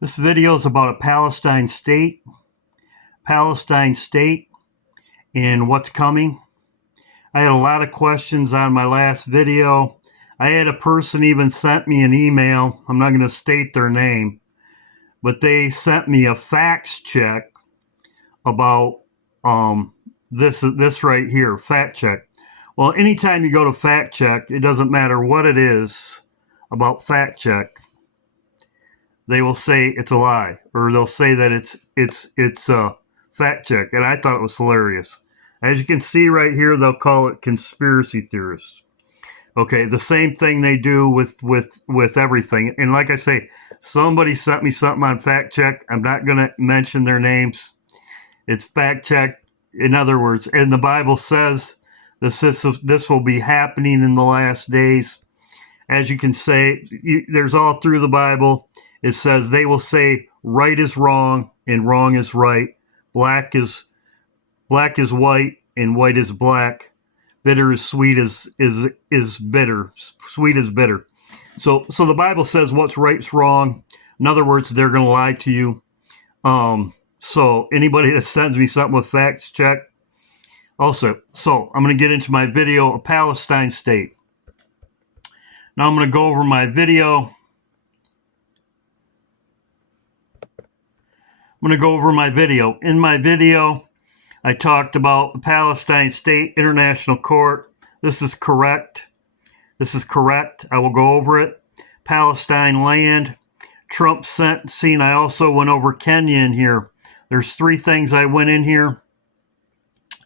This video is about a Palestine State, and what's coming. I had a lot of questions on my last video. I had a person even sent me an email. I'm not going to state their name, but they sent me a fact check about this right here, fact check. Well, anytime you go to fact check, it doesn't matter what it is about fact check. They will say it's a lie, or they'll say that it's a fact check, and I thought it was hilarious. As you can see right here, they'll call it conspiracy theorists. Okay, the same thing they do with everything. And like I say, somebody sent me something on fact check. I'm not going to mention their names. It's fact check. In other words, and the Bible says this will be happening in the last days. As you can say, there's all through the Bible. It says they will say right is wrong and wrong is right. Black is white and white is black. Bitter is sweet is bitter. Sweet is bitter. So the Bible says what's right's wrong. In other words, they're going to lie to you. So anybody that sends me something with facts check. Also, so I'm going to get into my video, Palestine State. Now I'm going to go over my video. In my video, I talked about the Palestine State International Court. This is correct. I will go over it. Palestine land, Trump sentencing. I also went over Kenya in here. There's 3 things I went in here,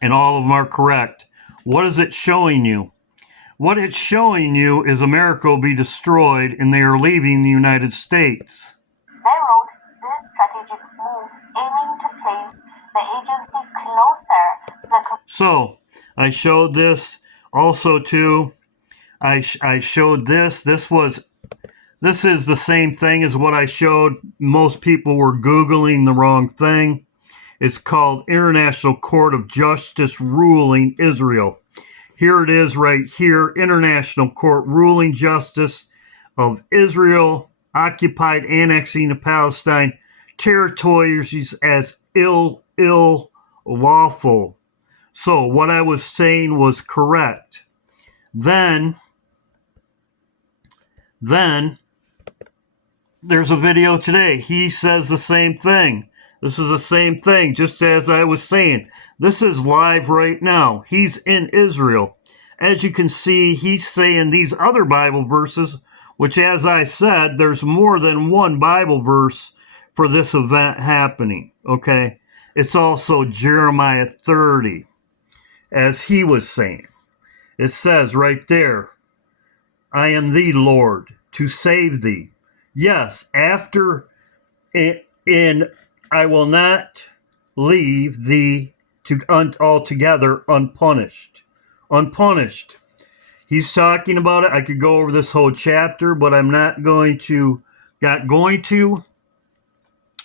and all of them are correct. What is it showing you? What it's showing you is America will be destroyed, and they are leaving the United States. They wrote this strategic move aiming to place the agency closer to the... So, I showed this also too. I showed this. This is the same thing as what I showed. Most people were Googling the wrong thing. It's called International Court of Justice ruling Israel. Here it is right here. International Court ruling justice of Israel occupied annexing of Palestine territories as lawful. So what I was saying was correct. Then there's a video today. He says the same thing. This is the same thing, just as I was saying. This is live right now. He's in Israel. As you can see, he's saying these other Bible verses, which, as I said, there's more than one Bible verse for this event happening, okay? It's also Jeremiah 30, as he was saying. It says right there, I am the Lord to save thee. Yes, after in I will not leave thee altogether unpunished. Unpunished. He's talking about it. I could go over this whole chapter, but I'm not going to.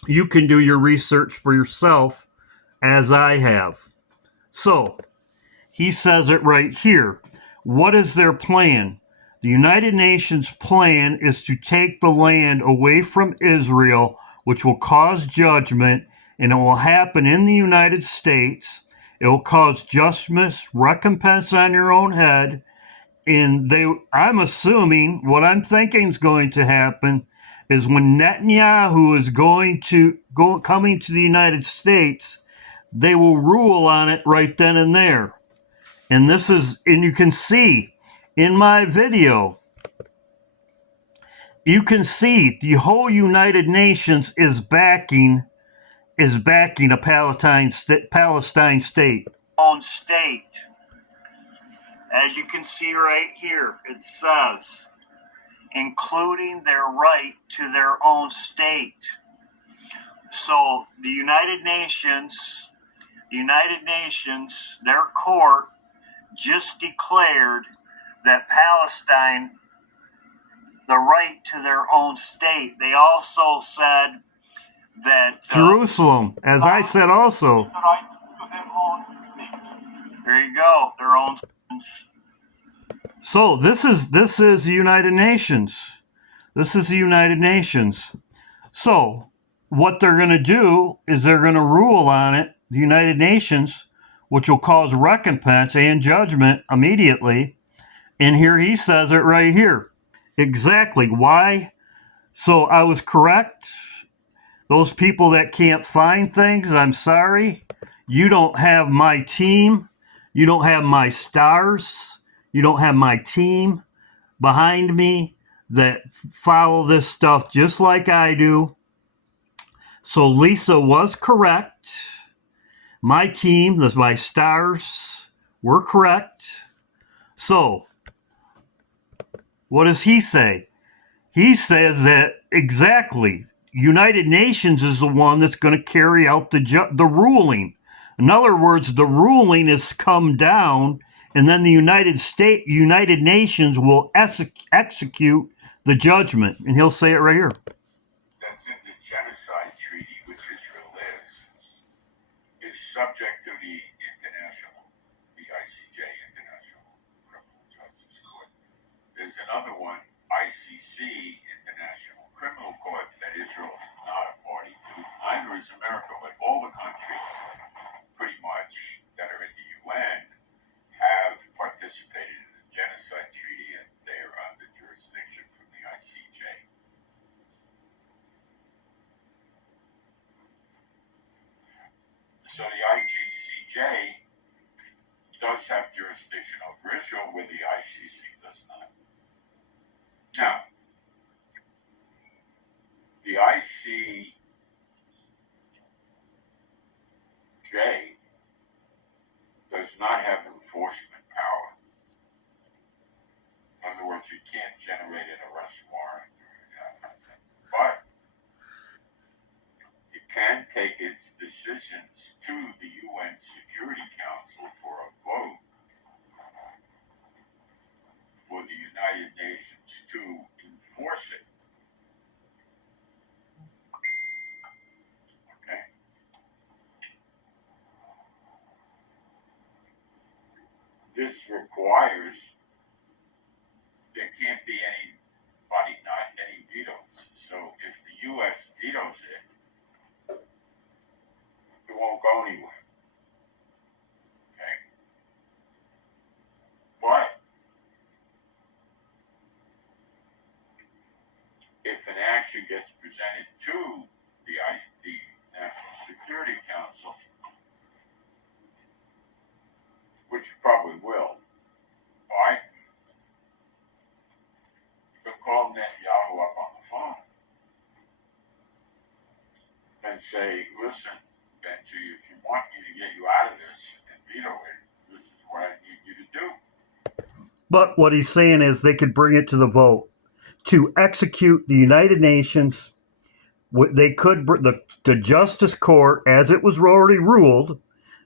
You can do your research for yourself, as I have. So, he says it right here. What is their plan? The United Nations plan is to take the land away from Israel, which will cause judgment, and it will happen in the United States. It will cause judgment, recompense on your own head. And I'm assuming, what I'm thinking is going to happen is when Netanyahu is coming to the United States, they will rule on it right then and there. And you can see in my video, you can see the whole United Nations is backing a Palestine State. Own state. As you can see right here, it says, including their right to their own state. So the United Nations, their court just declared that Palestine, the right to their own state. They also said that Jerusalem, as I said also. The right to their own state. There you go, their own. So this is the United Nations. So what they're going to do is they're going to rule on it, the United Nations, which will cause recompense and judgment immediately. And here he says it right here. Exactly. Why? So I was correct. Those people that can't find things, I'm sorry. You don't have my team. You don't have my stars. You don't have my team behind me that follow this stuff just like I do. So Lisa was correct. My team, my stars, were correct. So, what does he say? He says that exactly, United Nations is the one that's going to carry out the ruling. In other words, the ruling has come down, and then the United Nations will execute the judgment. And he'll say it right here. That's in the genocide treaty, which Israel is subject to the ICJ, International Criminal Justice Court. There's another one, ICC, International Criminal Court, that Israel is not a party to. Neither is America, but all the countries, pretty much, that are in the UN have participated in the genocide treaty, and they are under jurisdiction from the ICJ. So the ICJ does have jurisdiction over Israel, where the ICC does not. Now, the ICJ does not have enforcement power. In other words, you can't generate an arrest warrant or that. But it can take its decisions to the UN Security Council for a vote for the United Nations to enforce it. Okay? This requires there can't be not any vetoes. So if the U.S. vetoes it, it won't go anywhere. Okay? But if an action gets presented to the National Security Council, which you probably will, Biden could call Netanyahu up on the phone and say, listen, Benji, if you want me to get you out of this and veto it, this is what I need you to do. But what he's saying is they could bring it to the vote to execute the United Nations. They could, the Justice Court, as it was already ruled,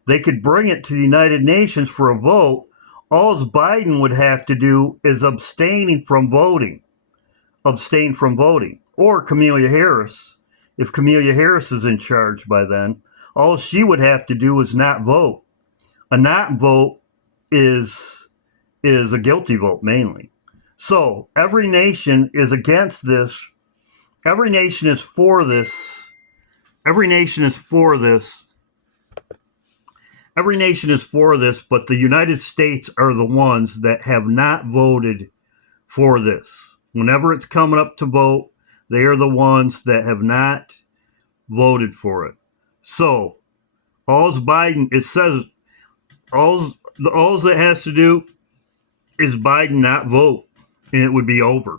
they could bring it to the United Nations for a vote. All Biden would have to do is abstain from voting, or Kamala Harris. If Kamala Harris is in charge by then, all she would have to do is not vote. A not vote is a guilty vote mainly. So every nation is against this. Every nation is for this. Every nation is for this. Every nation is for this, but the United States are the ones that have not voted for this. Whenever it's coming up to vote, they are the ones that have not voted for it. So, all Biden, it says, all that has to do is Biden not vote, and it would be over.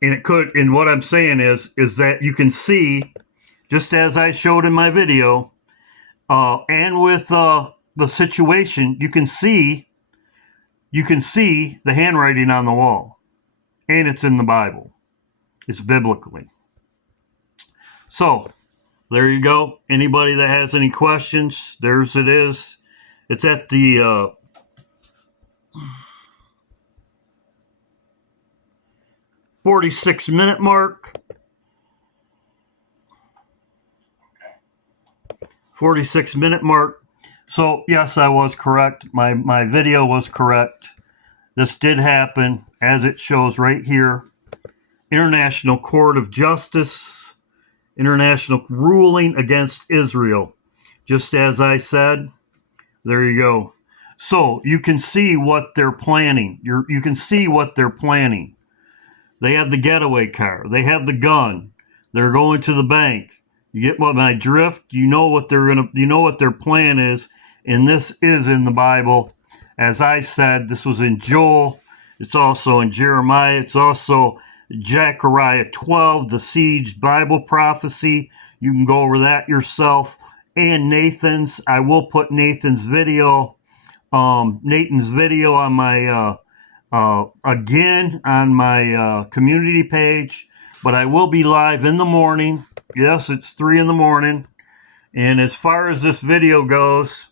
And it could, and what I'm saying is that you can see, just as I showed in my video, and with the situation, you can see the handwriting on the wall, and it's in the Bible. It's biblically. So there you go. Anybody that has any questions, there's it is. It's at the 46-minute mark. 46-minute mark. So, yes, I was correct. My video was correct. This did happen, as it shows right here. International Court of Justice international ruling against Israel. Just as I said, there you go. So you can see what they're planning. You can see what they're planning. They have the getaway car. They have the gun. They're going to the bank. You get what my drift? You know what you know what their plan is, and this is in the Bible. As I said, this was in Joel. It's also in Jeremiah. It's also Zechariah 12, the siege Bible prophecy. You can go over that yourself. And Nathan's. I will put Nathan's video on my again on my community page, but I will be live in the morning. Yes, it's 3 in the morning. And as far as this video goes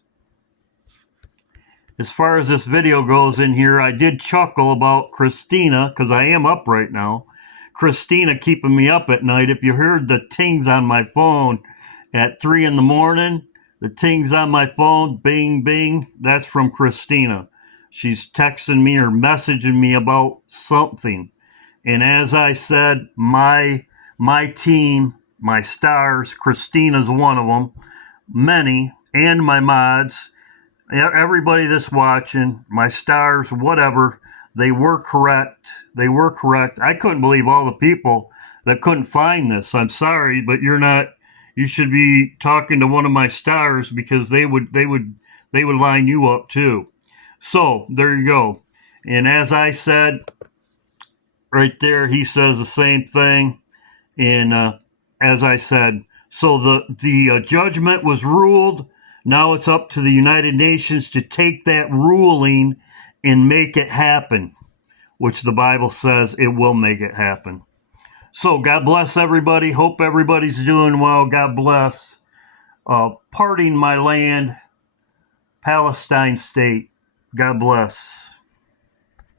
in here, I did chuckle about Christina, because I am up right now. Christina keeping me up at night. If you heard the tings on my phone at 3 in the morning, the tings on my phone, bing, bing, that's from Christina. She's texting me or messaging me about something. And as I said, my team, my stars, Christina's one of them, many, and my mods, everybody that's watching, my stars, whatever, they were correct. They were correct. I couldn't believe all the people that couldn't find this. I'm sorry, but you're not. You should be talking to one of my stars, because they would line you up too. So there you go. And as I said, right there, he says the same thing. And as I said, so the judgment was ruled. Now it's up to the United Nations to take that ruling and make it happen, which the Bible says it will make it happen. So God bless everybody. Hope everybody's doing well. God bless. Parting my land, Palestine State. God bless.